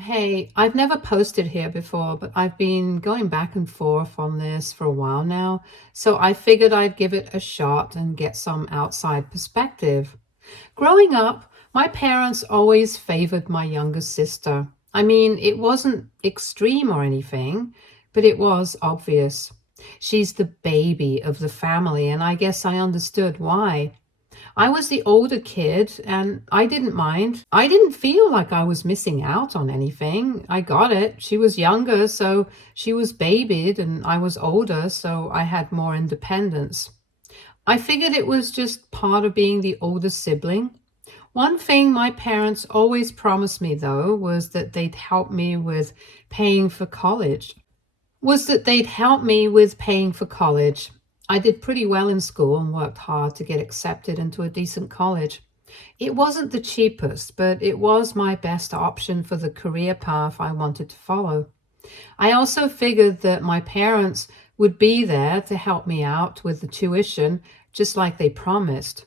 Hey, I've never posted here before, but I've been going back and forth on this for a while now, so I figured I'd give it a shot and get some outside perspective. Growing up, my parents always favored my younger sister. I mean, it wasn't extreme or anything, but it was obvious. She's the baby of the family, and I guess I understood why. I was the older kid and I didn't mind. I didn't feel like I was missing out on anything. I got it. She was younger, so she was babied, and I was older, so I had more independence. I figured it was just part of being the older sibling. One thing my parents always promised me, though, was that they'd help me with paying for college was that they'd help me with paying for college. I did pretty well in school and worked hard to get accepted into a decent college. It wasn't the cheapest, but it was my best option for the career path I wanted to follow. I also figured that my parents would be there to help me out with the tuition, just like they promised.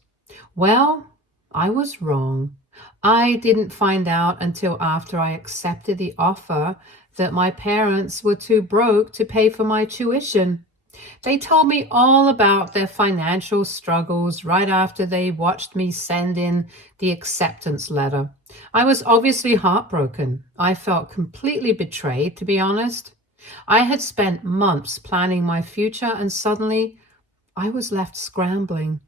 Well, I was wrong. I didn't find out until after I accepted the offer that my parents were too broke to pay for my tuition. They told me all about their financial struggles right after they watched me send in the acceptance letter. I was obviously heartbroken. I felt completely betrayed, to be honest. I had spent months planning my future, and suddenly I was left scrambling.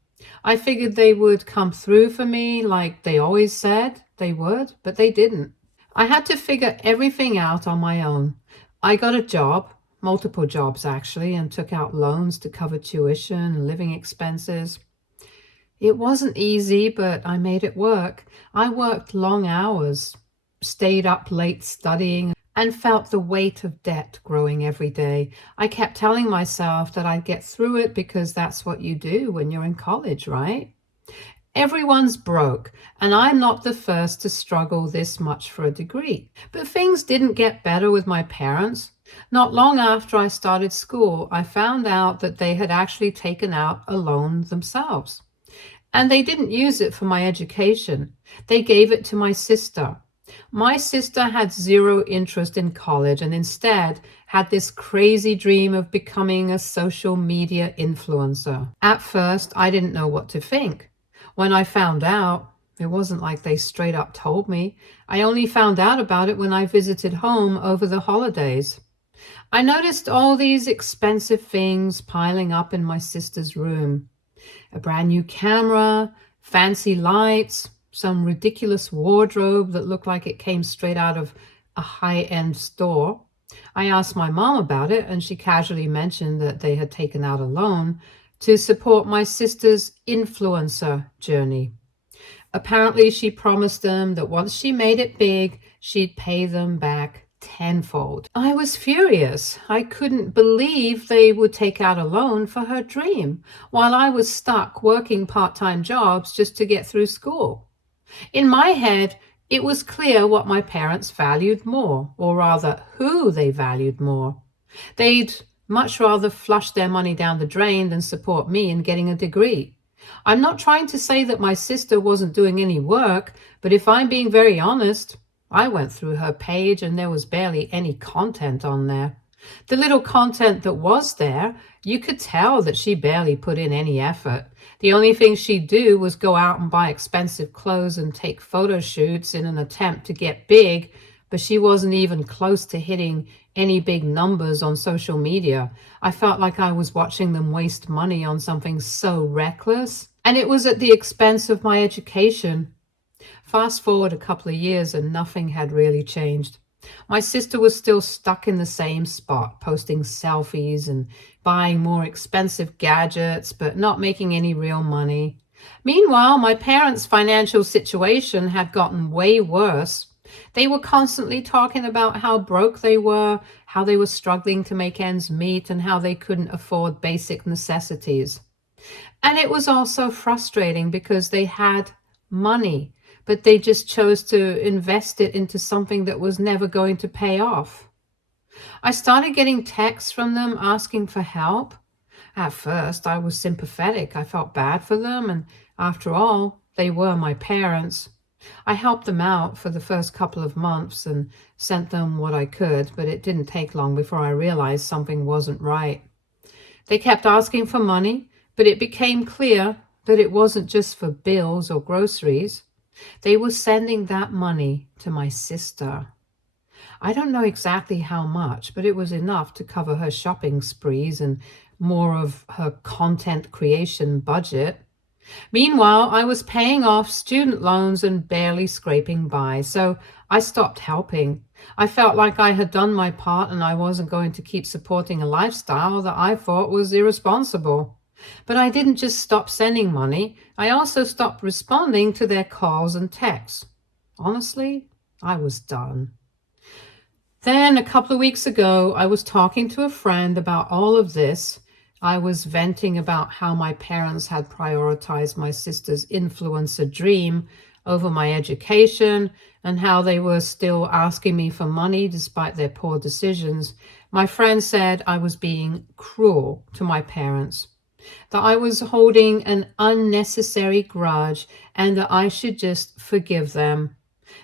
I figured they would come through for me like they always said they would, but they didn't. I had to figure everything out on my own. I got a job, multiple jobs actually, and took out loans to cover tuition and living expenses. It wasn't easy, but I made it work. I worked long hours, stayed up late studying, and felt the weight of debt growing every day. I kept telling myself that I'd get through it because that's what you do when you're in college, right? Everyone's broke, and I'm not the first to struggle this much for a degree. But things didn't get better with my parents. Not long after I started school, I found out that they had actually taken out a loan themselves. And they didn't use it for my education. They gave it to my sister. My sister had zero interest in college and instead had this crazy dream of becoming a social media influencer. At first, I didn't know what to think. When I found out, it wasn't like they straight up told me. I only found out about it when I visited home over the holidays. I noticed all these expensive things piling up in my sister's room. A brand new camera, fancy lights, some ridiculous wardrobe that looked like it came straight out of a high-end store. I asked my mom about it, and she casually mentioned that they had taken out a loan to support my sister's influencer journey. Apparently, she promised them that once she made it big, she'd pay them back tenfold. I was furious. I couldn't believe they would take out a loan for her dream, while I was stuck working part-time jobs just to get through school. In my head, it was clear what my parents valued more, or rather, who they valued more. They'd much rather flush their money down the drain than support me in getting a degree. I'm not trying to say that my sister wasn't doing any work, but if I'm being very honest, I went through her page and there was barely any content on there. The little content that was there, you could tell that she barely put in any effort. The only thing she'd do was go out and buy expensive clothes and take photo shoots in an attempt to get big, but she wasn't even close to hitting any big numbers on social media. I felt like I was watching them waste money on something so reckless, and it was at the expense of my education. Fast forward a couple of years and nothing had really changed. My sister was still stuck in the same spot, posting selfies and buying more expensive gadgets, but not making any real money. Meanwhile, my parents' financial situation had gotten way worse. They were constantly talking about how broke they were, how they were struggling to make ends meet, and how they couldn't afford basic necessities. And it was also frustrating because they had money, but they just chose to invest it into something that was never going to pay off. I started getting texts from them asking for help. At first, I was sympathetic. I felt bad for them, and after all, they were my parents. I helped them out for the first couple of months and sent them what I could, but it didn't take long before I realized something wasn't right. They kept asking for money, but it became clear that it wasn't just for bills or groceries. They were sending that money to my sister. I don't know exactly how much, but it was enough to cover her shopping sprees and more of her content creation budget. Meanwhile, I was paying off student loans and barely scraping by, so I stopped helping. I felt like I had done my part and I wasn't going to keep supporting a lifestyle that I thought was irresponsible. But I didn't just stop sending money, I also stopped responding to their calls and texts. Honestly, I was done. Then, a couple of weeks ago, I was talking to a friend about all of this. I was venting about how my parents had prioritized my sister's influencer dream over my education and how they were still asking me for money despite their poor decisions. My friend said I was being cruel to my parents, that I was holding an unnecessary grudge and that I should just forgive them.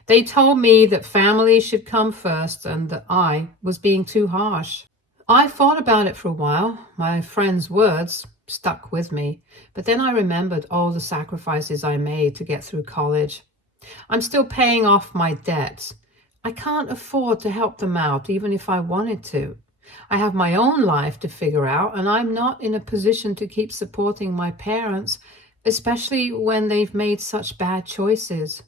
They told me that family should come first and that I was being too harsh. I thought about it for a while. My friend's words stuck with me, but then I remembered all the sacrifices I made to get through college. I'm still paying off my debts. I can't afford to help them out even if I wanted to. I have my own life to figure out, and I'm not in a position to keep supporting my parents, especially when they've made such bad choices.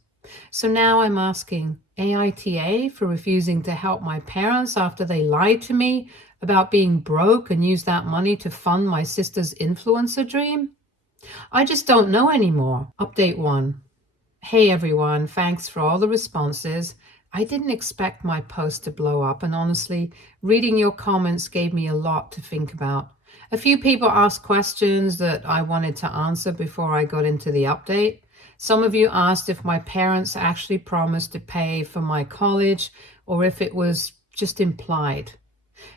So now I'm asking AITA for refusing to help my parents after they lied to me about being broke and used that money to fund my sister's influencer dream? I just don't know anymore. Update 1. Hey everyone, thanks for all the responses. I didn't expect my post to blow up, and honestly, reading your comments gave me a lot to think about. A few people asked questions that I wanted to answer before I got into the update. Some of you asked if my parents actually promised to pay for my college or if it was just implied.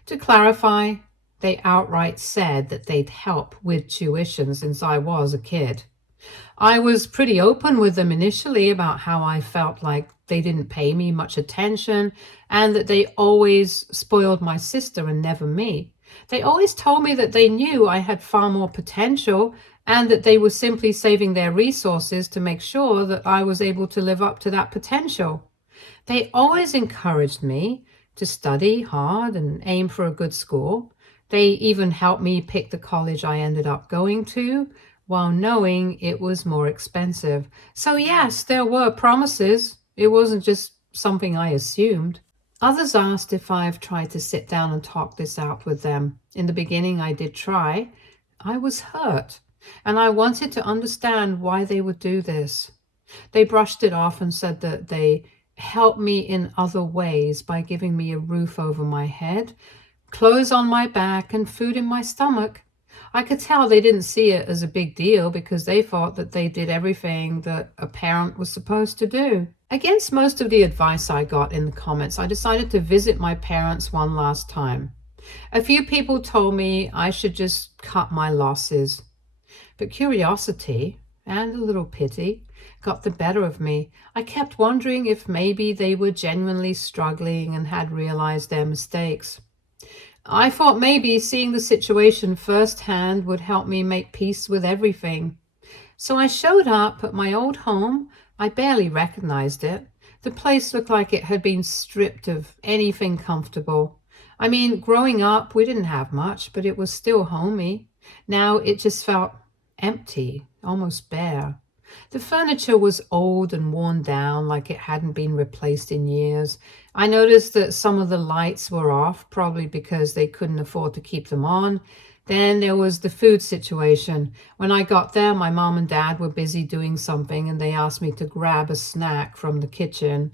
To clarify, they outright said that they'd help with tuition since I was a kid. I was pretty open with them initially about how I felt like they didn't pay me much attention and that they always spoiled my sister and never me. They always told me that they knew I had far more potential and that they were simply saving their resources to make sure that I was able to live up to that potential. They always encouraged me to study hard and aim for a good score. They even helped me pick the college I ended up going to, while knowing it was more expensive. So yes, there were promises. It wasn't just something I assumed. Others asked if I've tried to sit down and talk this out with them. In the beginning, I did try. I was hurt, and I wanted to understand why they would do this. They brushed it off and said that they helped me in other ways by giving me a roof over my head, clothes on my back, and food in my stomach. I could tell they didn't see it as a big deal because they thought that they did everything that a parent was supposed to do. Against most of the advice I got in the comments, I decided to visit my parents one last time. A few people told me I should just cut my losses. But curiosity and a little pity got the better of me. I kept wondering if maybe they were genuinely struggling and had realized their mistakes. I thought maybe seeing the situation firsthand would help me make peace with everything. So I showed up at my old home. I barely recognized it. The place looked like it had been stripped of anything comfortable. I mean, growing up, we didn't have much, but it was still homey. Now it just felt empty, almost bare. The furniture was old and worn down, like it hadn't been replaced in years. I noticed that some of the lights were off, probably because they couldn't afford to keep them on. Then there was the food situation. When I got there, my mom and dad were busy doing something, and they asked me to grab a snack from the kitchen.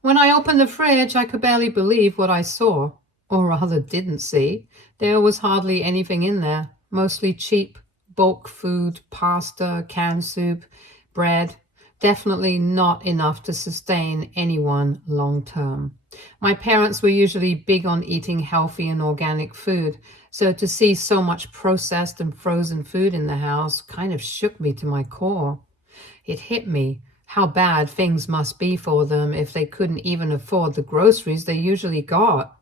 When I opened the fridge, I could barely believe what I saw, or rather didn't see. There was hardly anything in there, mostly cheap bulk food, pasta, canned soup, bread, definitely not enough to sustain anyone long term. My parents were usually big on eating healthy and organic food, so to see so much processed and frozen food in the house kind of shook me to my core. It hit me. how bad things must be for them if they couldn't even afford the groceries they usually got.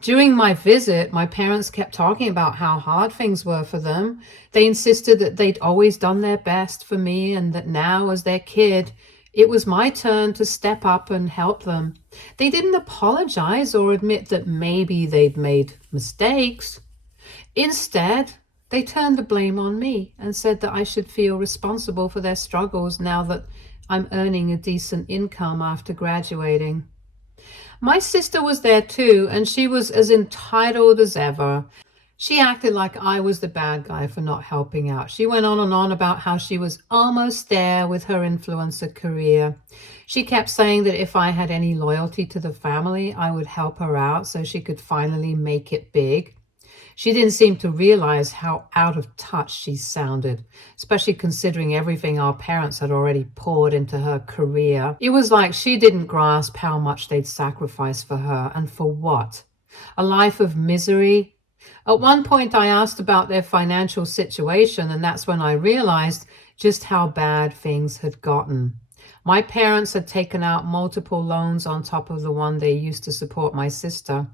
During my visit, my parents kept talking about how hard things were for them. They insisted that they'd always done their best for me and that now, as their kid, it was my turn to step up and help them. They didn't apologize or admit that maybe they'd made mistakes. Instead, they turned the blame on me and said that I should feel responsible for their struggles now that I'm earning a decent income after graduating. My sister was there too, and she was as entitled as ever. She acted like I was the bad guy for not helping out. She went on and on about how she was almost there with her influencer career. She kept saying that if I had any loyalty to the family, I would help her out so she could finally make it big. She didn't seem to realize how out of touch she sounded, especially considering everything our parents had already poured into her career. It was like she didn't grasp how much they'd sacrificed for her, and for what? A life of misery? At one point, I asked about their financial situation, and that's when I realized just how bad things had gotten. My parents had taken out multiple loans on top of the one they used to support my sister.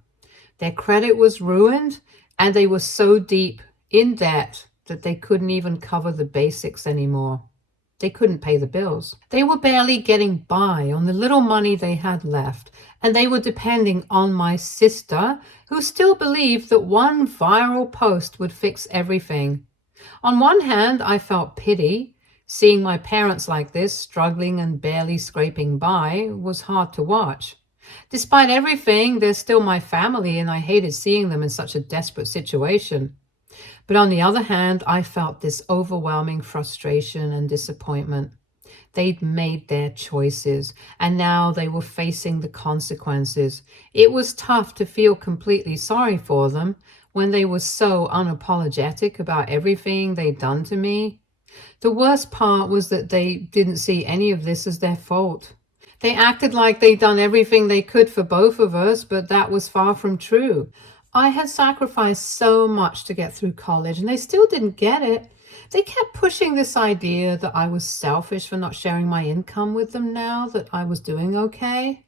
Their credit was ruined, and they were so deep in debt that they couldn't even cover the basics anymore. They couldn't pay the bills. They were barely getting by on the little money they had left, and they were depending on my sister, who still believed that one viral post would fix everything. On one hand, I felt pity. Seeing my parents like this, struggling and barely scraping by, was hard to watch. Despite everything, they're still my family, and I hated seeing them in such a desperate situation. But on the other hand, I felt this overwhelming frustration and disappointment. They'd made their choices, and now they were facing the consequences. It was tough to feel completely sorry for them when they were so unapologetic about everything they'd done to me. The worst part was that they didn't see any of this as their fault. They acted like they'd done everything they could for both of us, but that was far from true. I had sacrificed so much to get through college, and they still didn't get it. They kept pushing this idea that I was selfish for not sharing my income with them now that I was doing okay.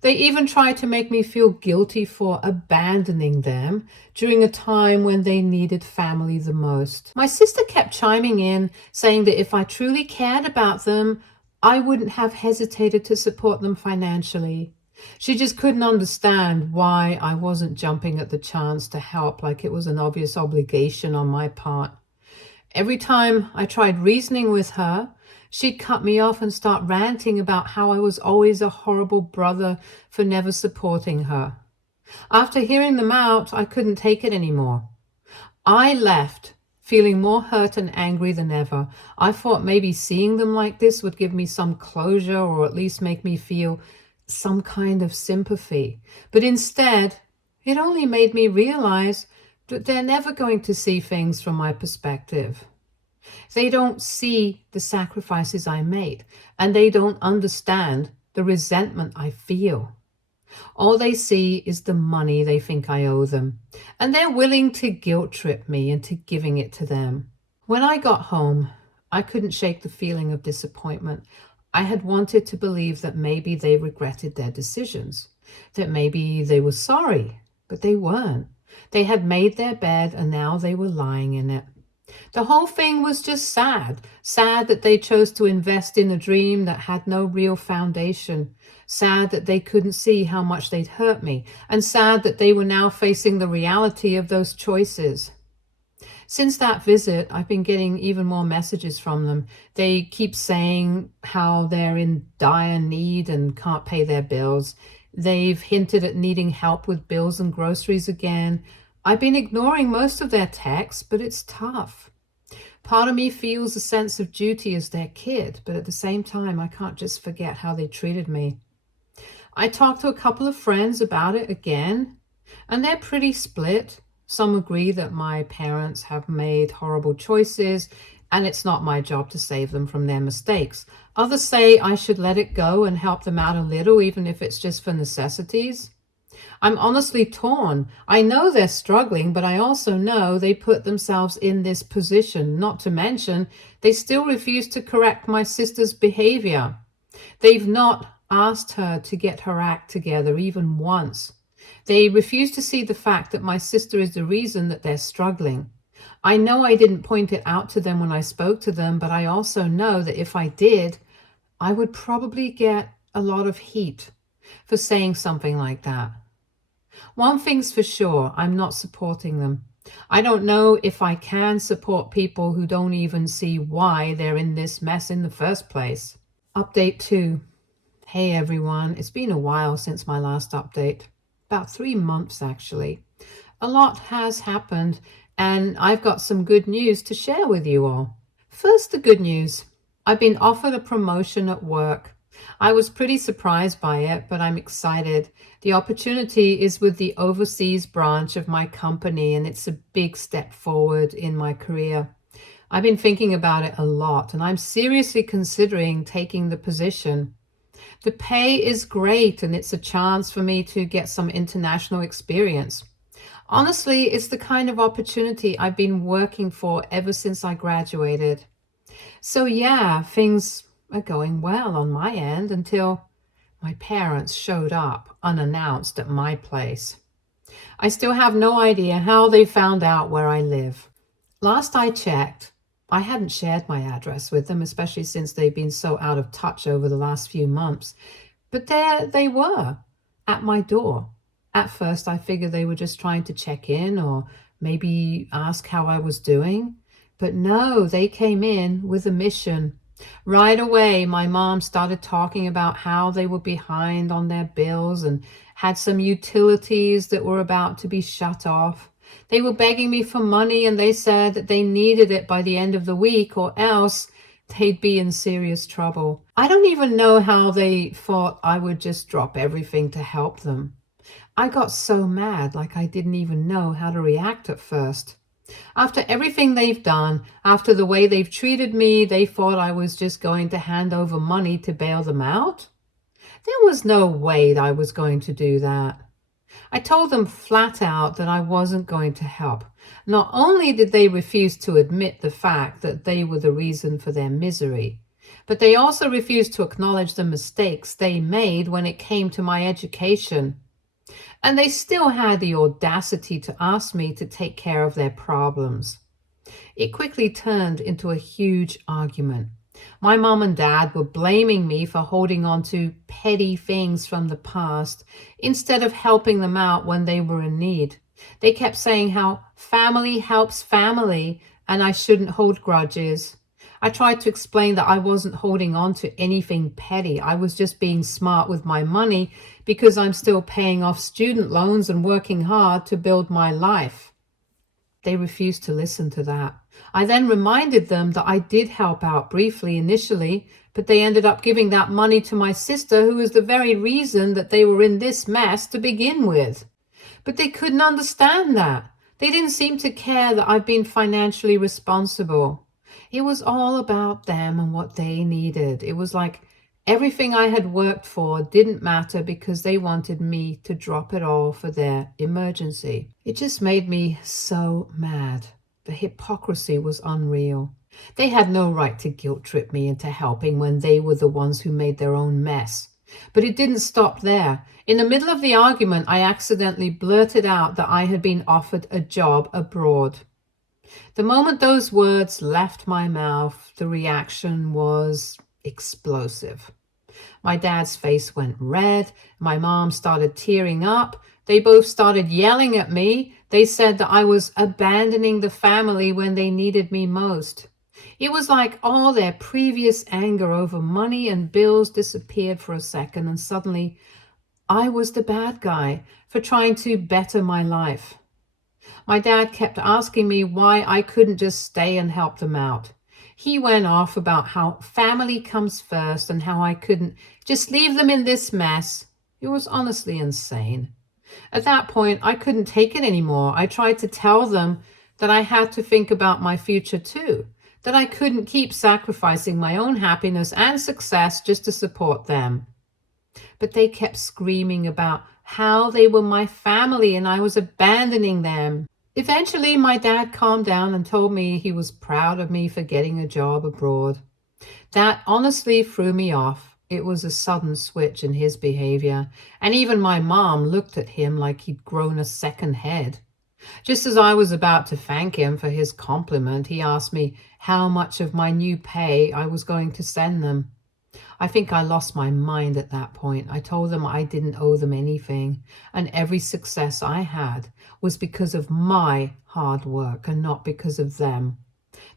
They even tried to make me feel guilty for abandoning them during a time when they needed family the most. My sister kept chiming in, saying that if I truly cared about them, I wouldn't have hesitated to support them financially. She just couldn't understand why I wasn't jumping at the chance to help like it was an obvious obligation on my part. Every time I tried reasoning with her, she'd cut me off and start ranting about how I was always a horrible brother for never supporting her. After hearing them out, I couldn't take it anymore. I left feeling more hurt and angry than ever. I thought maybe seeing them like this would give me some closure or at least make me feel some kind of sympathy. But instead, it only made me realize that they're never going to see things from my perspective. They don't see the sacrifices I made, and they don't understand the resentment I feel. All they see is the money they think I owe them, and they're willing to guilt trip me into giving it to them. When I got home, I couldn't shake the feeling of disappointment. I had wanted to believe that maybe they regretted their decisions, that maybe they were sorry, but they weren't. They had made their bed and now they were lying in it. The whole thing was just sad. Sad that they chose to invest in a dream that had no real foundation. Sad that they couldn't see how much they'd hurt me. And sad that they were now facing the reality of those choices. Since that visit, I've been getting even more messages from them. They keep saying how they're in dire need and can't pay their bills. They've hinted at needing help with bills and groceries again. I've been ignoring most of their texts, but it's tough. Part of me feels a sense of duty as their kid, but at the same time, I can't just forget how they treated me. I talked to a couple of friends about it again, and they're pretty split. Some agree that my parents have made horrible choices, and it's not my job to save them from their mistakes. Others say I should let it go and help them out a little, even if it's just for necessities. I'm honestly torn. I know they're struggling, but I also know they put themselves in this position, not to mention they still refuse to correct my sister's behavior. They've not asked her to get her act together even once. They refuse to see the fact that my sister is the reason that they're struggling. I know I didn't point it out to them when I spoke to them, but I also know that if I did, I would probably get a lot of heat for saying something like that. One thing's for sure, I'm not supporting them. I don't know if I can support people who don't even see why they're in this mess in the first place. Update 2. Hey everyone, it's been a while since my last update. About 3 months actually. A lot has happened and I've got some good news to share with you all. First, the good news. I've been offered a promotion at work. I was pretty surprised by it, but I'm excited. The opportunity is with the overseas branch of my company, and it's a big step forward in my career. I've been thinking about it a lot, and I'm seriously considering taking the position. The pay is great, and it's a chance for me to get some international experience. Honestly, it's the kind of opportunity I've been working for ever since I graduated. So yeah, things are going well on my end until my parents showed up unannounced at my place. I still have no idea how they found out where I live. Last I checked, I hadn't shared my address with them, especially since they've been so out of touch over the last few months. But there they were, at my door. At first, I figured they were just trying to check in or maybe ask how I was doing. But no, they came in with a mission. Right away, my mom started talking about how they were behind on their bills and had some utilities that were about to be shut off. They were begging me for money and they said that they needed it by the end of the week or else they'd be in serious trouble. I don't even know how they thought I would just drop everything to help them. I got so mad, like I didn't even know how to react at first. After everything they've done, after the way they've treated me, they thought I was just going to hand over money to bail them out? There was no way that I was going to do that. I told them flat out that I wasn't going to help. Not only did they refuse to admit the fact that they were the reason for their misery, but they also refused to acknowledge the mistakes they made when it came to my education. And they still had the audacity to ask me to take care of their problems. It quickly turned into a huge argument. My mom and dad were blaming me for holding on to petty things from the past instead of helping them out when they were in need. They kept saying how family helps family and I shouldn't hold grudges. I tried to explain that I wasn't holding on to anything petty. I was just being smart with my money because I'm still paying off student loans and working hard to build my life. They refused to listen to that. I then reminded them that I did help out briefly initially, but they ended up giving that money to my sister, who was the very reason that they were in this mess to begin with. But they couldn't understand that. They didn't seem to care that I've been financially responsible. It was all about them and what they needed. It was like everything I had worked for didn't matter because they wanted me to drop it all for their emergency. It just made me so mad. The hypocrisy was unreal. They had no right to guilt trip me into helping when they were the ones who made their own mess. But it didn't stop there. In the middle of the argument, I accidentally blurted out that I had been offered a job abroad. The moment those words left my mouth, the reaction was explosive. My dad's face went red. My mom started tearing up. They both started yelling at me. They said that I was abandoning the family when they needed me most. It was like all their previous anger over money and bills disappeared for a second, and suddenly I was the bad guy for trying to better my life. My dad kept asking me why I couldn't just stay and help them out. He went off about how family comes first and how I couldn't just leave them in this mess. It was honestly insane. At that point, I couldn't take it anymore. I tried to tell them that I had to think about my future too, that I couldn't keep sacrificing my own happiness and success just to support them. But they kept screaming about how they were my family and I was abandoning them. Eventually, my dad calmed down and told me he was proud of me for getting a job abroad. That honestly threw me off. It was a sudden switch in his behavior, and even my mom looked at him like he'd grown a second head. Just as I was about to thank him for his compliment, he asked me how much of my new pay I was going to send them. I think I lost my mind at that point. I told them I didn't owe them anything, and every success I had was because of my hard work and not because of them.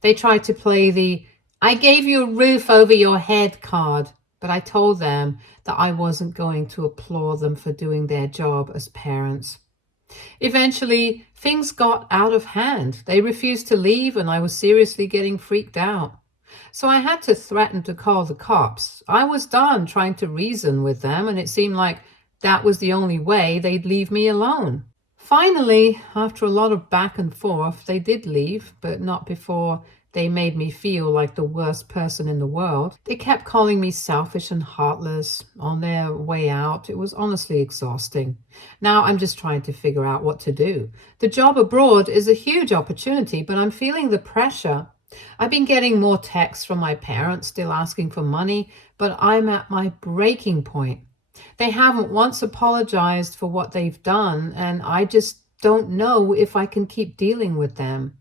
They tried to play the "I gave you a roof over your head" card, but I told them that I wasn't going to applaud them for doing their job as parents. Eventually, things got out of hand. They refused to leave, and I was seriously getting freaked out. So I had to threaten to call the cops. I was done trying to reason with them, and it seemed like that was the only way they'd leave me alone. Finally, after a lot of back and forth, they did leave, but not before they made me feel like the worst person in the world. They kept calling me selfish and heartless. On their way out, it was honestly exhausting. Now I'm just trying to figure out what to do. The job abroad is a huge opportunity, but I'm feeling the pressure. I've been getting more texts from my parents still asking for money, but I'm at my breaking point. They haven't once apologized for what they've done, and I just don't know if I can keep dealing with them.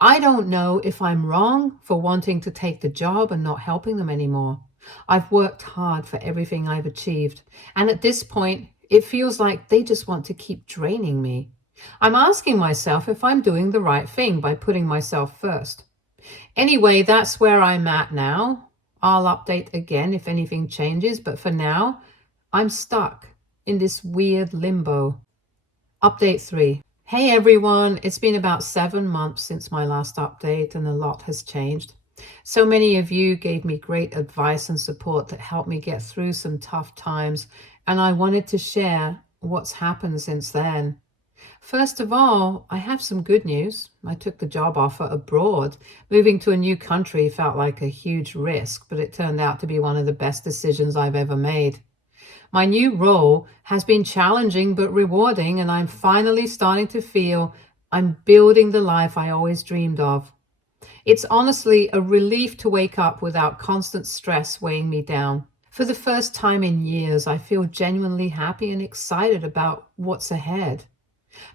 I don't know if I'm wrong for wanting to take the job and not helping them anymore. I've worked hard for everything I've achieved, and at this point, it feels like they just want to keep draining me. I'm asking myself if I'm doing the right thing by putting myself first. Anyway, that's where I'm at now. I'll update again if anything changes, but for now, I'm stuck in this weird limbo. Update 3. Hey everyone, it's been about 7 months since my last update and a lot has changed. So many of you gave me great advice and support that helped me get through some tough times, and I wanted to share what's happened since then. First of all, I have some good news. I took the job offer abroad. Moving to a new country felt like a huge risk, but it turned out to be one of the best decisions I've ever made. My new role has been challenging but rewarding, and I'm finally starting to feel I'm building the life I always dreamed of. It's honestly a relief to wake up without constant stress weighing me down. For the first time in years, I feel genuinely happy and excited about what's ahead.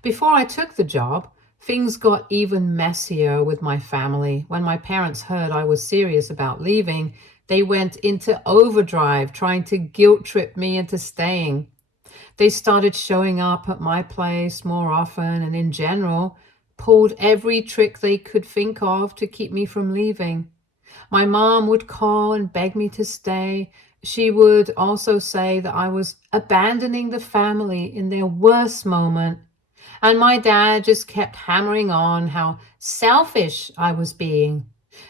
Before I took the job, things got even messier with my family. When my parents heard I was serious about leaving, they went into overdrive trying to guilt trip me into staying. They started showing up at my place more often and in general pulled every trick they could think of to keep me from leaving. My mom would call and beg me to stay. She would also say that I was abandoning the family in their worst moment. And my dad just kept hammering on how selfish I was being.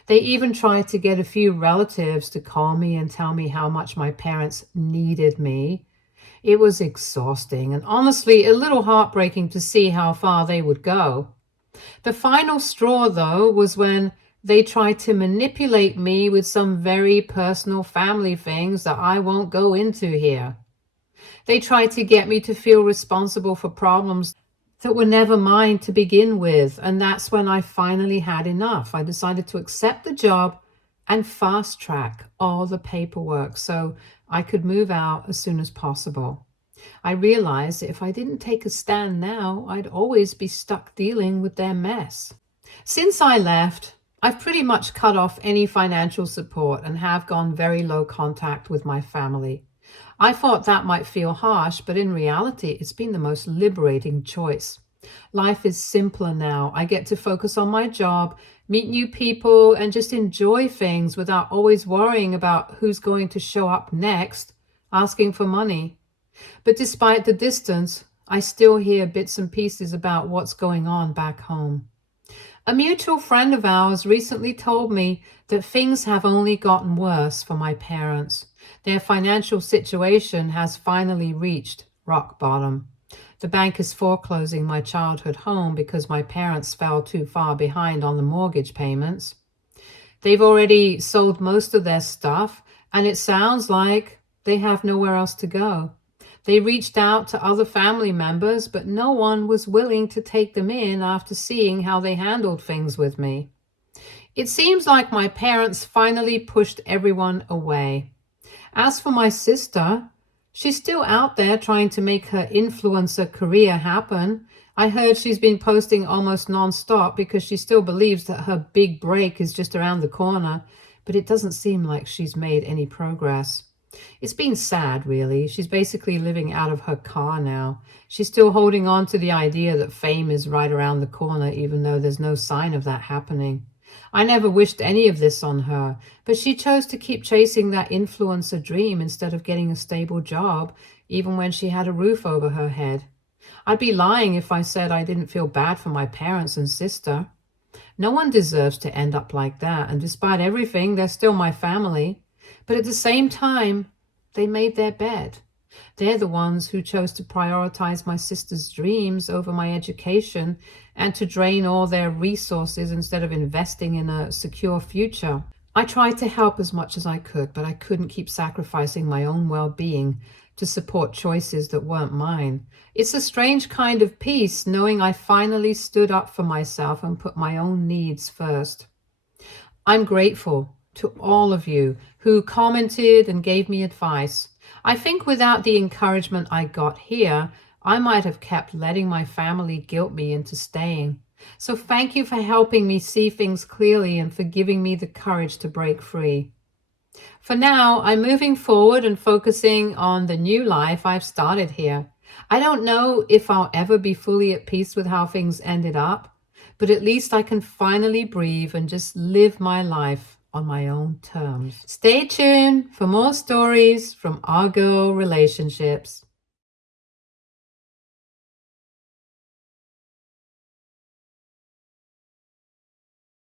They even tried to get a few relatives to call me and tell me how much my parents needed me. It was exhausting and honestly a little heartbreaking to see how far they would go. The final straw, though, was when they tried to manipulate me with some very personal family things that I won't go into here. They tried to get me to feel responsible for problems that were never mine to begin with, and that's when I finally had enough. I decided to accept the job and fast track all the paperwork so I could move out as soon as possible. I realized that if I didn't take a stand now, I'd always be stuck dealing with their mess. Since I left, I've pretty much cut off any financial support and have gone very low contact with my family. I thought that might feel harsh, but in reality, it's been the most liberating choice. Life is simpler now. I get to focus on my job, meet new people, and just enjoy things without always worrying about who's going to show up next, asking for money. But despite the distance, I still hear bits and pieces about what's going on back home. A mutual friend of ours recently told me that things have only gotten worse for my parents. Their financial situation has finally reached rock bottom. The bank is foreclosing my childhood home because my parents fell too far behind on the mortgage payments. They've already sold most of their stuff, and it sounds like they have nowhere else to go. They reached out to other family members, but no one was willing to take them in after seeing how they handled things with me. It seems like my parents finally pushed everyone away. As for my sister, she's still out there trying to make her influencer career happen. I heard she's been posting almost nonstop because she still believes that her big break is just around the corner, but it doesn't seem like she's made any progress. It's been sad, really. She's basically living out of her car now. She's still holding on to the idea that fame is right around the corner, even though there's no sign of that happening. I never wished any of this on her, but she chose to keep chasing that influencer dream instead of getting a stable job, even when she had a roof over her head. I'd be lying if I said I didn't feel bad for my parents and sister. No one deserves to end up like that, and despite everything, they're still my family. But at the same time, they made their bed. They're the ones who chose to prioritize my sister's dreams over my education and to drain all their resources instead of investing in a secure future. I tried to help as much as I could, but I couldn't keep sacrificing my own well-being to support choices that weren't mine. It's a strange kind of peace knowing I finally stood up for myself and put my own needs first. I'm grateful to all of you who commented and gave me advice. I think without the encouragement I got here, I might have kept letting my family guilt me into staying. So thank you for helping me see things clearly and for giving me the courage to break free. For now, I'm moving forward and focusing on the new life I've started here. I don't know if I'll ever be fully at peace with how things ended up, but at least I can finally breathe and just live my life on my own terms. Stay tuned for more stories from our girl relationships.